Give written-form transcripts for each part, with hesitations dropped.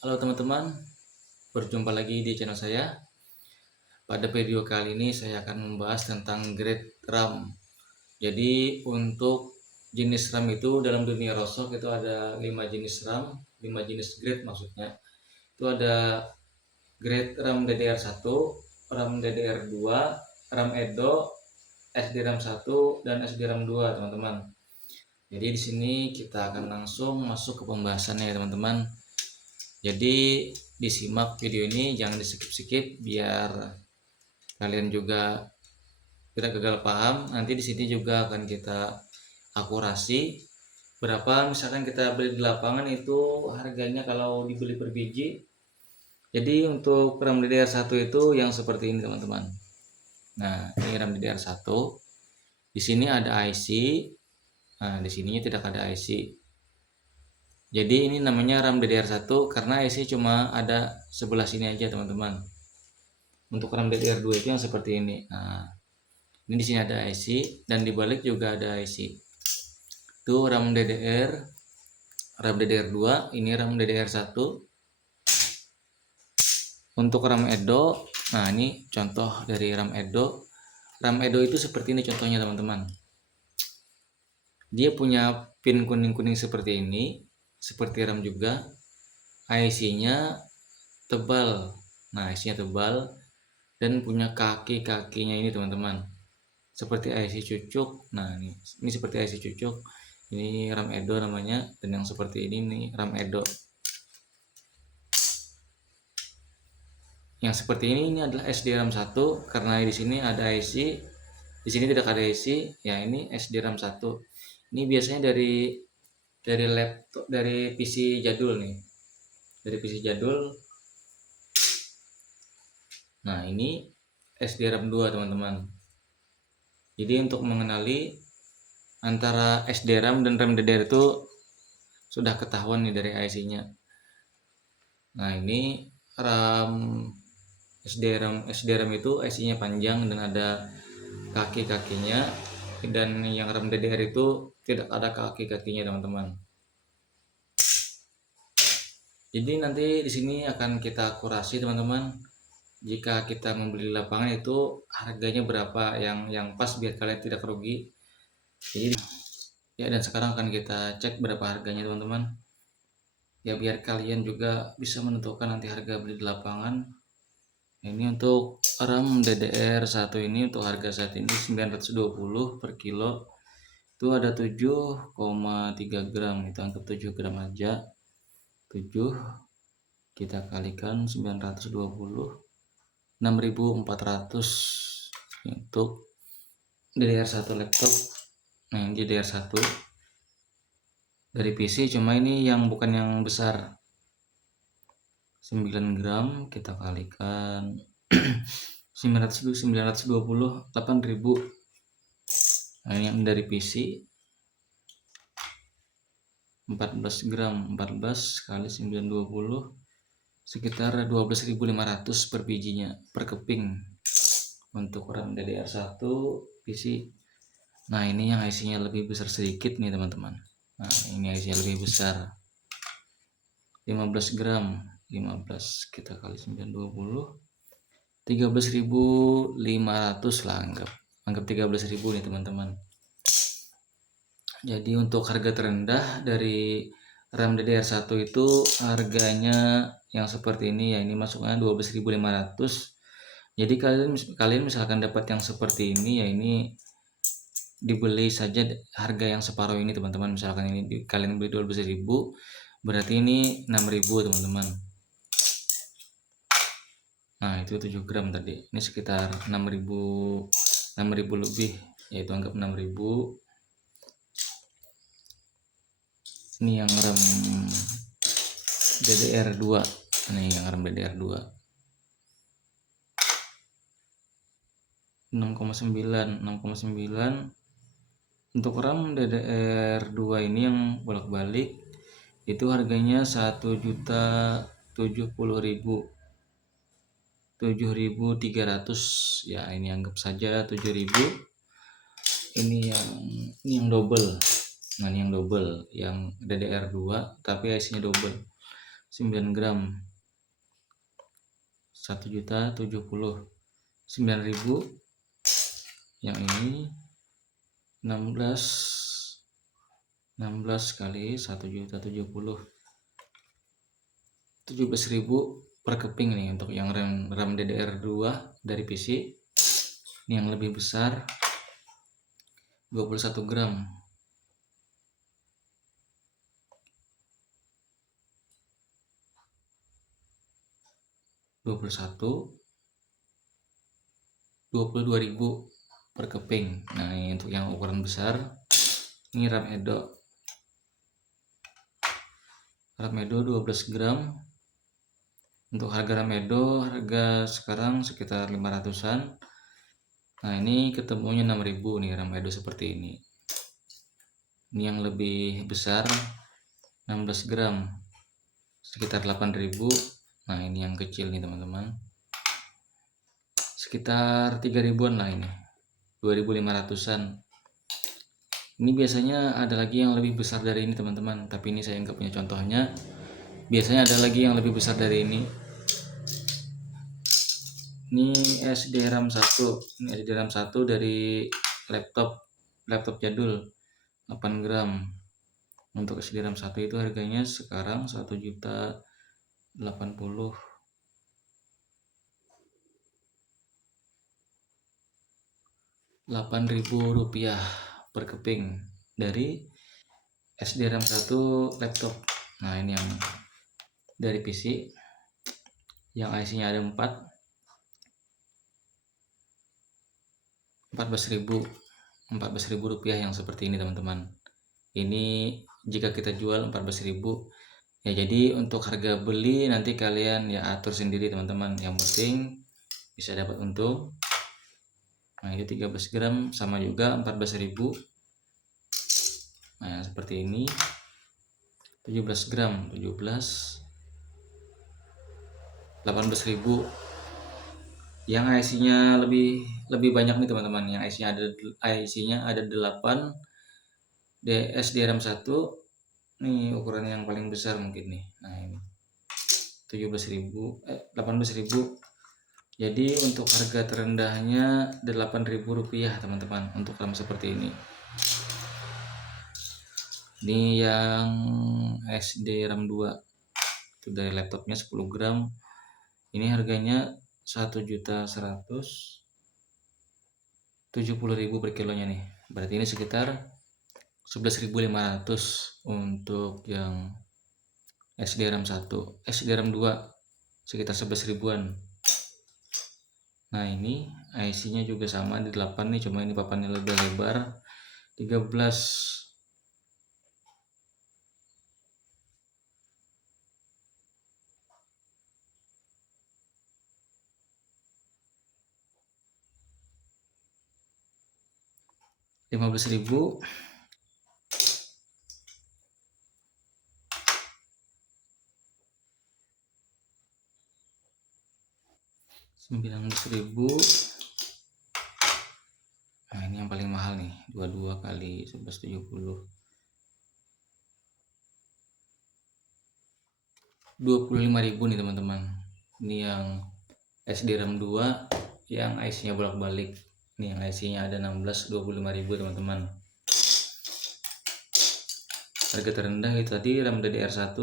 Halo teman-teman, berjumpa lagi di channel saya. Pada video kali ini saya akan membahas tentang grade RAM. Jadi untuk jenis RAM itu dalam dunia ROSOK itu ada 5 jenis RAM, 5 jenis grade maksudnya. Itu ada grade RAM DDR1, RAM DDR2, RAM Edo, SDRAM 1 dan SDRAM 2, teman-teman. Jadi di sini kita akan langsung masuk ke pembahasannya ya, teman-teman. Jadi disimak video ini, jangan di skip-skip biar kalian juga tidak gagal paham. Nanti di sini juga akan kita akurasi berapa misalkan kita beli di lapangan itu harganya kalau dibeli per biji. Jadi untuk RAM DDR1 itu yang seperti ini teman-teman. Nah, ini RAM DDR1. Di sini ada IC. Nah, di sininya tidak ada IC. Jadi ini namanya RAM DDR1 karena IC cuma ada sebelah sini aja teman-teman. Untuk RAM DDR2 itu yang seperti ini. Nah, ini di sini ada IC dan di balik juga ada IC. Itu RAM DDR2, ini RAM DDR1. Untuk RAM Edo, nah ini contoh dari RAM Edo. RAM Edo itu seperti ini contohnya teman-teman. Dia punya pin kuning-kuning seperti ini, seperti RAM juga. IC-nya tebal. Nah, IC-nya tebal dan punya kaki-kakinya ini teman-teman. Seperti IC cucuk. Nah, ini seperti IC cucuk. Ini RAM Edo namanya, dan yang seperti ini nih RAM Edo. Yang seperti ini adalah SDRAM 1 karena di sini ada IC, di sini tidak ada IC. Ya, ini SDRAM 1. Ini biasanya dari laptop, dari PC jadul nih. Dari PC jadul. Nah, ini SDRAM 2 teman-teman. Jadi untuk mengenali antara SDRAM dan RAM DDR itu sudah ketahuan nih dari IC-nya. Nah, ini RAM SDRAM itu IC-nya panjang dan ada kaki-kakinya, dan yang RAM DDR itu tidak ada kaki-kakinya teman-teman. Jadi nanti di sini akan kita akurasi teman-teman. Jika kita membeli lapangan itu harganya berapa yang pas biar kalian tidak rugi. Jadi ya, dan sekarang akan kita cek berapa harganya teman-teman. Ya biar kalian juga bisa menentukan nanti harga beli di lapangan. Ini untuk RAM DDR1 ini untuk harga saat ini 920 per kilo. Itu ada 7,3 gram. Kita anggap 7 gram aja. 7 kita kalikan 920, 6.400 untuk DDR1 laptop. Nah, ini DDR1 dari PC, cuma ini yang bukan yang besar. 9 gram kita kalikan 920, 8.000. Nah, ini yang dari PC 14 gram, 14 kali 920 sekitar 12.500 per bijinya, per keping untuk RAM DDR1 PC. Nah, ini yang IC-nya lebih besar sedikit nih teman-teman. Nah, ini IC-nya lebih besar 15 gram, 15 kita kali 920 13.500 lah, anggap 13.000 nih teman-teman. Jadi untuk harga terendah dari RAM DDR1 itu harganya yang seperti ini ya, ini masuknya 12.500. Jadi kalian misalkan dapat yang seperti ini ya, ini dibeli saja harga yang separuh ini teman-teman. Misalkan ini kalian beli 12.000, berarti ini 6.000 teman-teman. Nah, itu 7 gram tadi. Ini sekitar 6.000 lebih, yaitu anggap 6.000. Ini yang RAM DDR2. Ini yang RAM DDR2. 6,9. Untuk RAM DDR2 ini yang bolak-balik itu harganya 1.070.000. 7.300 ya, ini anggap saja 7.000. Ini yang double. Nah, ini yang double, yang DDR2 tapi IC-nya double. 9 gram 1.079.000. Yang ini 16 kali 1.070.000, 17.000 per keping nih untuk yang RAM DDR2 dari PC. Ini yang lebih besar 21 gram 22.000 per keping. Nah, ini untuk yang ukuran besar. Ini RAM Edo 12 gram. Untuk harga RAM Edo, harga sekarang sekitar 500-an. Nah, ini ketemunya 6.000 nih RAM Edo seperti ini. Ini yang lebih besar 16 gram sekitar 8.000. Nah, ini yang kecil nih teman-teman, sekitar 3.000-an lah, ini 2.500-an. Ini biasanya ada lagi yang lebih besar dari ini teman-teman, tapi ini saya nggak punya contohnya. Biasanya ada lagi yang lebih besar dari ini. Ini SDRAM 1. Ini SDRAM 1 dari laptop jadul 8 gram. Untuk SDRAM 1 itu harganya sekarang 1.080.000 rupiah per keping dari SDRAM 1 laptop. Nah, ini yang dari PC yang IC-nya ada 14.000 rupiah yang seperti ini teman-teman. Ini jika kita jual 14.000 ya. Jadi untuk harga beli nanti kalian ya atur sendiri teman-teman, yang penting bisa dapat untung. Nah, ini 13 gram sama juga 14.000. Nah, seperti ini 17 gram 18.000. Yang IC-nya lebih banyak nih teman-teman. Yang IC-nya ada 8 SDRAM 1. Nih ukuran yang paling besar mungkin nih. Nah, ini 18.000. Jadi untuk harga terendahnya 8.000 rupiah teman-teman untuk RAM seperti ini. Ini yang SDRAM 2 itu dari laptopnya 10 gram. Ini harganya 1.170.000 per kilonya nih. Berarti ini sekitar 11.500 untuk yang SDRAM 1. SDRAM 2 sekitar 11.000-an. Nah, ini IC-nya juga sama di 8 nih, cuma ini papannya lebih lebar 13. Rp15.000. Rp19.000. Nah, ini yang paling mahal nih, 22 kali 1170. 25.000 nih teman-teman. Ini yang SDRAM 2 yang IC-nya bolak-balik. Ini yang IC-nya ada 16, 25.000 teman-teman. Harga terendah itu tadi RAM DDR1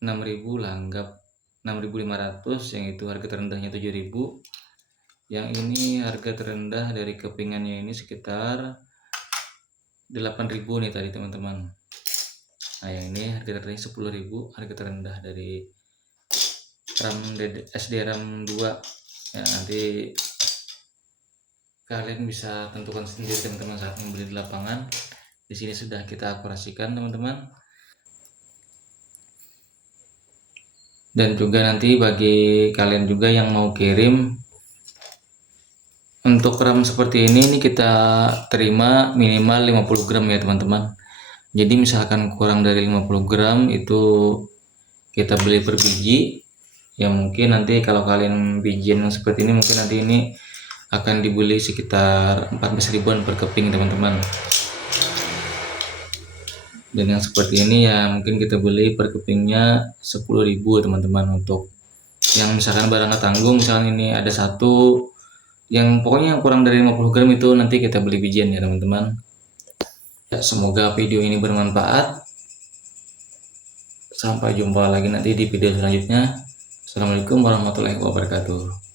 6.000 lah, anggap 6.500. Yang itu harga terendahnya 7.000. Yang ini harga terendah dari kepingannya ini sekitar 8.000 nih tadi teman-teman. Nah, yang ini harga terendahnya 10.000, harga terendah dari SDRAM 2. Ya, nanti kalian bisa tentukan sendiri teman-teman saat membeli di lapangan. Di sini sudah kita akurasikan teman-teman. Dan juga nanti bagi kalian juga yang mau kirim, untuk RAM seperti ini kita terima minimal 50 gram ya teman-teman. Jadi misalkan kurang dari 50 gram itu kita beli per biji. Ya mungkin nanti kalau kalian bijian seperti ini, mungkin nanti ini akan dibeli sekitar 14.000-an per keping teman-teman. Dan yang seperti ini ya mungkin kita beli per kepingnya 10.000 teman-teman. Untuk yang misalkan barangnya tanggung, misalkan ini ada satu yang pokoknya yang kurang dari 50 gram itu nanti kita beli bijian ya teman-teman. Semoga video ini bermanfaat. Sampai jumpa lagi nanti di video selanjutnya. Assalamualaikum warahmatullahi wabarakatuh.